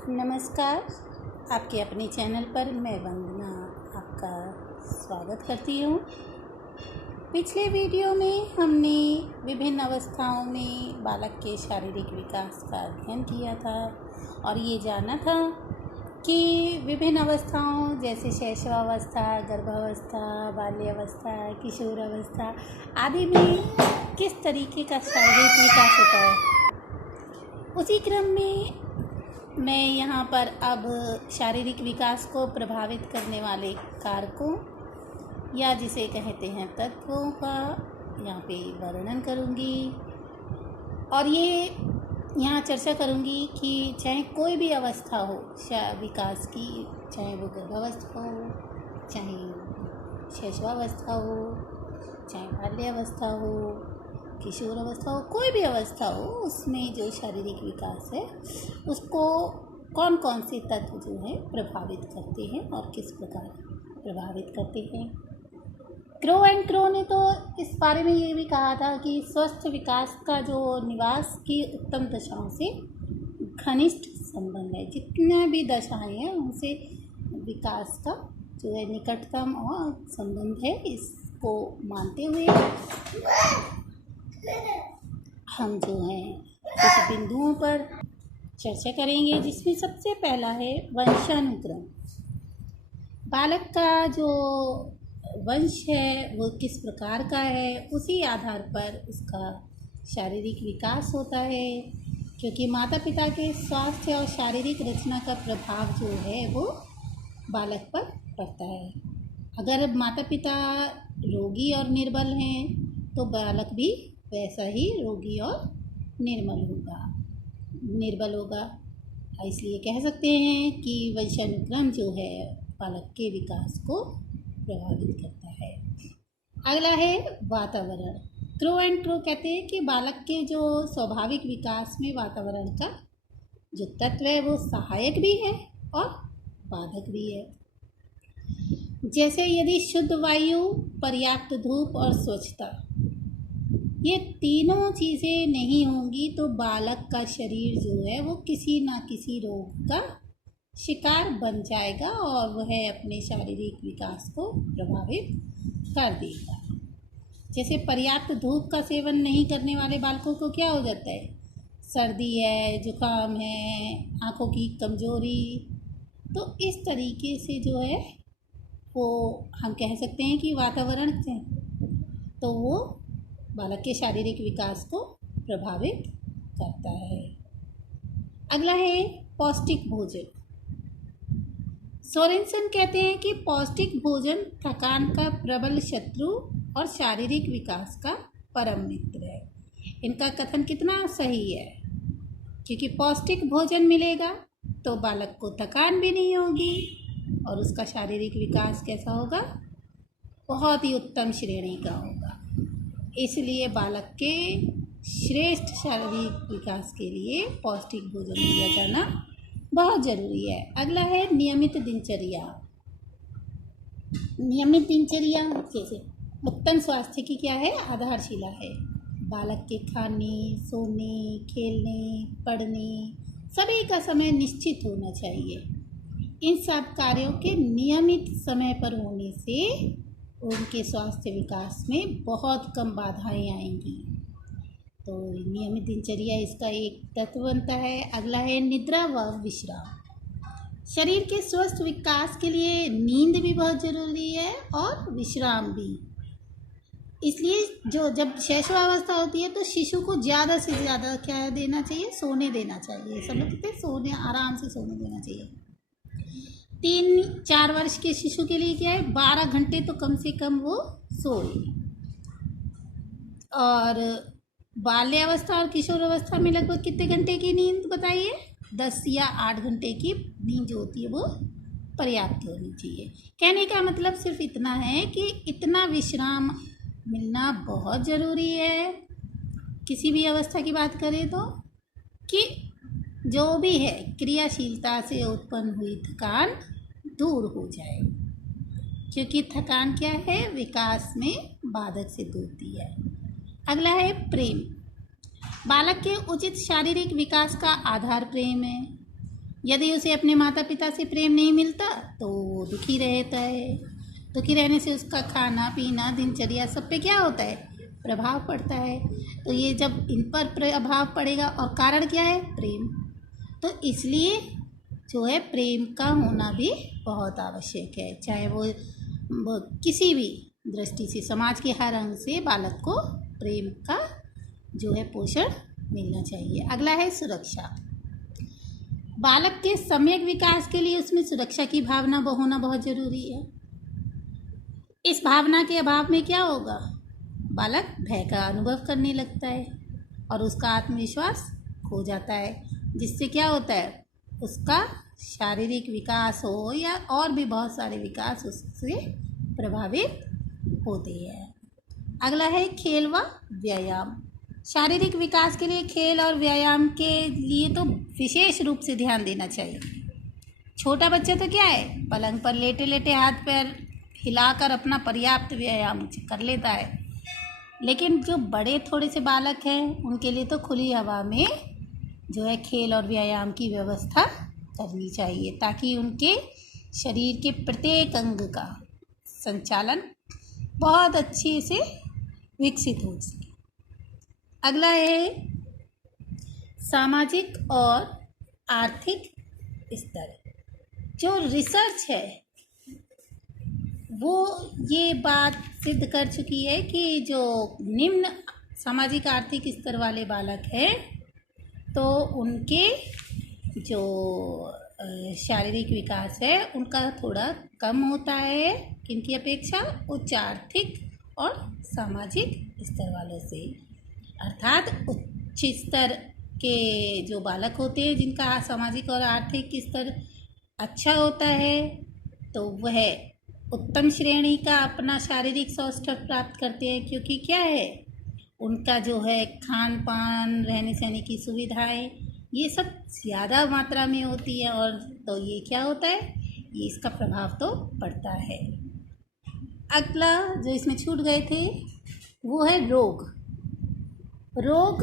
नमस्कार। आपके अपने चैनल पर मैं वंदना आपका स्वागत करती हूँ। पिछले वीडियो में हमने विभिन्न अवस्थाओं में बालक के शारीरिक विकास का अध्ययन किया था और ये जाना था कि विभिन्न अवस्थाओं जैसे शैशवावस्था, गर्भावस्था, बाल्यावस्था, किशोरावस्था आदि में किस तरीके का शारीरिक विकास होता है। उसी क्रम में मैं यहाँ पर अब शारीरिक विकास को प्रभावित करने वाले कारकों या जिसे कहते हैं तत्वों का यहाँ पे वर्णन करूँगी और ये यहाँ चर्चा करूँगी कि चाहे कोई भी अवस्था हो विकास की, चाहे वो गर्भावस्था हो, चाहे शैशवावस्था हो, चाहे बाल्यावस्था हो, किशोरावस्था हो, कोई भी अवस्था हो, उसमें जो शारीरिक विकास है उसको कौन कौन से तत्व जो है प्रभावित करते हैं और किस प्रकार प्रभावित करते हैं। क्रो एंड क्रो ने तो इस बारे में ये भी कहा था कि स्वस्थ विकास का जो निवास की उत्तम दशाओं से घनिष्ठ संबंध है। जितना भी दशाएं हैं उनसे विकास का जो है निकटतम और संबंध है, इसको मानते हुए हम जो हैं कुछ बिंदुओं पर चर्चा करेंगे, जिसमें सबसे पहला है वंशानुक्रम। बालक का जो वंश है वो किस प्रकार का है, उसी आधार पर उसका शारीरिक विकास होता है, क्योंकि माता पिता के स्वास्थ्य और शारीरिक रचना का प्रभाव जो है वो बालक पर पड़ता है। अगर माता पिता रोगी और निर्बल हैं तो बालक भी वैसा ही रोगी और निर्बल होगा। इसलिए कह सकते हैं कि वंशानुक्रम जो है बालक के विकास को प्रभावित करता है। अगला है वातावरण। क्रो एंड क्रो कहते हैं कि बालक के जो स्वाभाविक विकास में वातावरण का जो तत्व है वो सहायक भी है और बाधक भी है। जैसे यदि शुद्ध वायु, पर्याप्त धूप और स्वच्छता, ये तीनों चीज़ें नहीं होंगी तो बालक का शरीर जो है वो किसी ना किसी रोग का शिकार बन जाएगा और वह अपने शारीरिक विकास को प्रभावित कर देगा। जैसे पर्याप्त धूप का सेवन नहीं करने वाले बालकों को क्या हो जाता है, सर्दी है, जुकाम है, आँखों की कमजोरी। तो इस तरीके से जो है वो हम कह सकते हैं कि वातावरण से तो वो बालक के शारीरिक विकास को प्रभावित करता है। अगला है पौष्टिक भोजन। सोरेनसन कहते हैं कि पौष्टिक भोजन थकान का प्रबल शत्रु और शारीरिक विकास का परम मित्र है। इनका कथन कितना सही है, क्योंकि पौष्टिक भोजन मिलेगा तो बालक को थकान भी नहीं होगी और उसका शारीरिक विकास कैसा होगा, बहुत ही उत्तम श्रेणी का होगा। इसलिए बालक के श्रेष्ठ शारीरिक विकास के लिए पौष्टिक भोजन दिया जाना बहुत ज़रूरी है। अगला है नियमित दिनचर्या। नियमित दिनचर्या जैसे उत्तम स्वास्थ्य की क्या है, आधारशिला है। बालक के खाने, सोने, खेलने, पढ़ने सभी का समय निश्चित होना चाहिए। इन सब कार्यों के नियमित समय पर होने से उनके स्वास्थ्य विकास में बहुत कम बाधाएं आएंगी। तो नियमित दिनचर्या इसका एक तत्व बनता है। अगला है निद्रा व विश्राम। शरीर के स्वस्थ विकास के लिए नींद भी बहुत ज़रूरी है और विश्राम भी। इसलिए जब शैशवावस्था होती है तो शिशु को ज़्यादा से ज़्यादा क्या देना चाहिए, सोने देना चाहिए। सब लोग कहते हैं सोने, आराम से सोने देना चाहिए। 3-4 वर्ष के शिशु के लिए क्या है, 12 घंटे तो कम से कम वो सोए। और बाल्यावस्था और किशोरावस्था में लगभग कितने घंटे की नींद बताइए, 10 या 8 घंटे की नींद जो होती है वो पर्याप्त होनी चाहिए। कहने का मतलब सिर्फ इतना है कि इतना विश्राम मिलना बहुत ज़रूरी है। किसी भी अवस्था की बात करें तो कि जो भी है क्रियाशीलता से उत्पन्न हुई थकान दूर हो जाए, क्योंकि थकान क्या है, विकास में बाधक सिद्ध होती है। अगला है प्रेम। बालक के उचित शारीरिक विकास का आधार प्रेम है। यदि उसे अपने माता पिता से प्रेम नहीं मिलता तो वो दुखी रहता है। दुखी रहने से उसका खाना पीना दिनचर्या सब पे क्या होता है, प्रभाव पड़ता है। तो ये जब इन पर प्रभाव पड़ेगा, और कारण क्या है, प्रेम। तो इसलिए जो है प्रेम का होना भी बहुत आवश्यक है, चाहे वो किसी भी दृष्टि से, समाज के हर अंग से बालक को प्रेम का जो है पोषण मिलना चाहिए। अगला है सुरक्षा। बालक के सम्यक विकास के लिए उसमें सुरक्षा की भावना होना बहुत जरूरी है। इस भावना के अभाव में क्या होगा, बालक भय का अनुभव करने लगता है और उसका आत्मविश्वास खो जाता है, जिससे क्या होता है, उसका शारीरिक विकास हो या और भी बहुत सारे विकास उससे प्रभावित होते हैं। अगला है खेल व व्यायाम। शारीरिक विकास के लिए खेल और व्यायाम के लिए तो विशेष रूप से ध्यान देना चाहिए। छोटा बच्चा तो क्या है, पलंग पर लेटे लेटे हाथ पैर हिलाकर अपना पर्याप्त व्यायाम कर लेता है, लेकिन जो बड़े थोड़े से बालक हैं उनके लिए तो खुली हवा में जो है खेल और व्यायाम की व्यवस्था करनी चाहिए, ताकि उनके शरीर के प्रत्येक अंग का संचालन बहुत अच्छे से विकसित हो सके। अगला है सामाजिक और आर्थिक स्तर। जो रिसर्च है वो ये बात सिद्ध कर चुकी है कि जो निम्न सामाजिक आर्थिक स्तर वाले बालक हैं तो उनके जो शारीरिक विकास है उनका थोड़ा कम होता है किनकी अपेक्षा, उच्च आर्थिक और सामाजिक स्तर वालों से। अर्थात उच्च स्तर के जो बालक होते हैं जिनका सामाजिक और आर्थिक स्तर अच्छा होता है तो वह उत्तम श्रेणी का अपना शारीरिक स्वास्थ्य प्राप्त करते हैं, क्योंकि क्या है, उनका जो है खान पान, रहने सहने की सुविधाएं ये सब ज़्यादा मात्रा में होती है, और तो ये क्या होता है, ये इसका प्रभाव तो पड़ता है। अगला जो इसमें छूट गए थे वो है रोग। रोग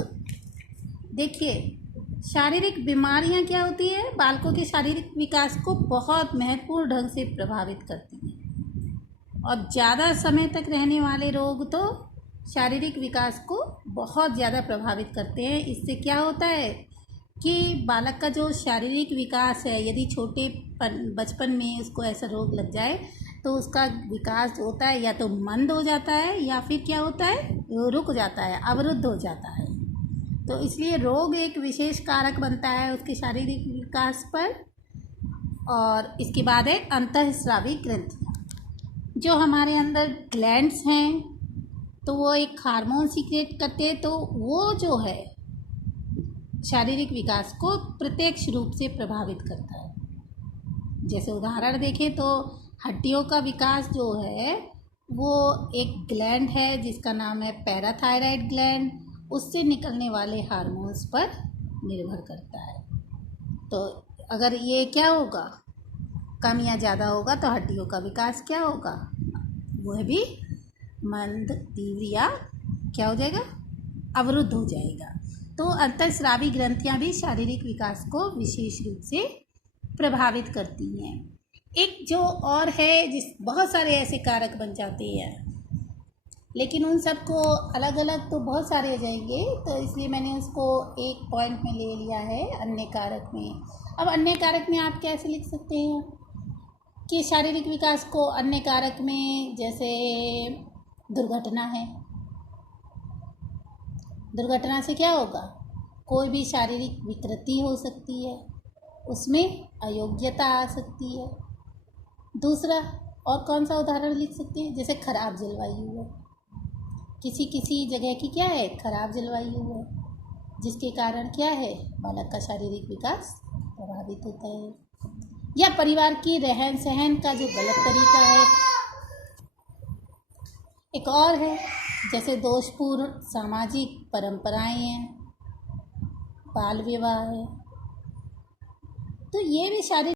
देखिए, शारीरिक बीमारियां क्या होती है, बालकों के शारीरिक विकास को बहुत महत्वपूर्ण ढंग से प्रभावित करती हैं, और ज़्यादा समय तक रहने वाले रोग तो शारीरिक विकास को बहुत ज़्यादा प्रभावित करते हैं। इससे क्या होता है कि बालक का जो शारीरिक विकास है, यदि छोटे बचपन में उसको ऐसा रोग लग जाए तो उसका विकास जो होता है या तो मंद हो जाता है या फिर क्या होता है, वो रुक जाता है, अवरुद्ध हो जाता है। तो इसलिए रोग एक विशेष कारक बनता है उसके शारीरिक विकास पर। और इसके बाद है अंतःस्रावी ग्रंथियाँ। जो हमारे अंदर ग्लैंड्स हैं तो वो एक हार्मोन सीक्रेट करते हैं, तो वो जो है शारीरिक विकास को प्रत्यक्ष रूप से प्रभावित करता है। जैसे उदाहरण देखें तो हड्डियों का विकास जो है वो एक ग्लैंड है जिसका नाम है पैराथायराइड ग्लैंड, उससे निकलने वाले हार्मोन्स पर निर्भर करता है। तो अगर ये क्या होगा, कम या ज़्यादा होगा तो हड्डियों का विकास क्या होगा, वह भी मंद, तीव्र या क्या हो जाएगा, अवरुद्ध हो जाएगा। तो अंतःस्रावी ग्रंथियां भी शारीरिक विकास को विशेष रूप से प्रभावित करती हैं। एक जो और है जिस बहुत सारे ऐसे कारक बन जाते हैं, लेकिन उन सबको अलग अलग तो बहुत सारे हो जाएंगे, तो इसलिए मैंने उसको एक पॉइंट में ले लिया है, अन्य कारक में। अब अन्य कारक में आप कैसे लिख सकते हैं कि शारीरिक विकास को अन्य कारक में, जैसे दुर्घटना है, दुर्घटना से क्या होगा, कोई भी शारीरिक विकृति हो सकती है, उसमें अयोग्यता आ सकती है। दूसरा और कौन सा उदाहरण लिख सकते हैं, जैसे खराब जलवायु है, किसी जगह की क्या है, खराब जलवायु है, जिसके कारण क्या है, बालक का शारीरिक विकास प्रभावित होता है। या परिवार की रहन सहन का जो गलत तरीका है। एक और है जैसे दोषपूर्ण सामाजिक परंपराएं हैं, बाल विवाह है, तो ये भी शारीरिक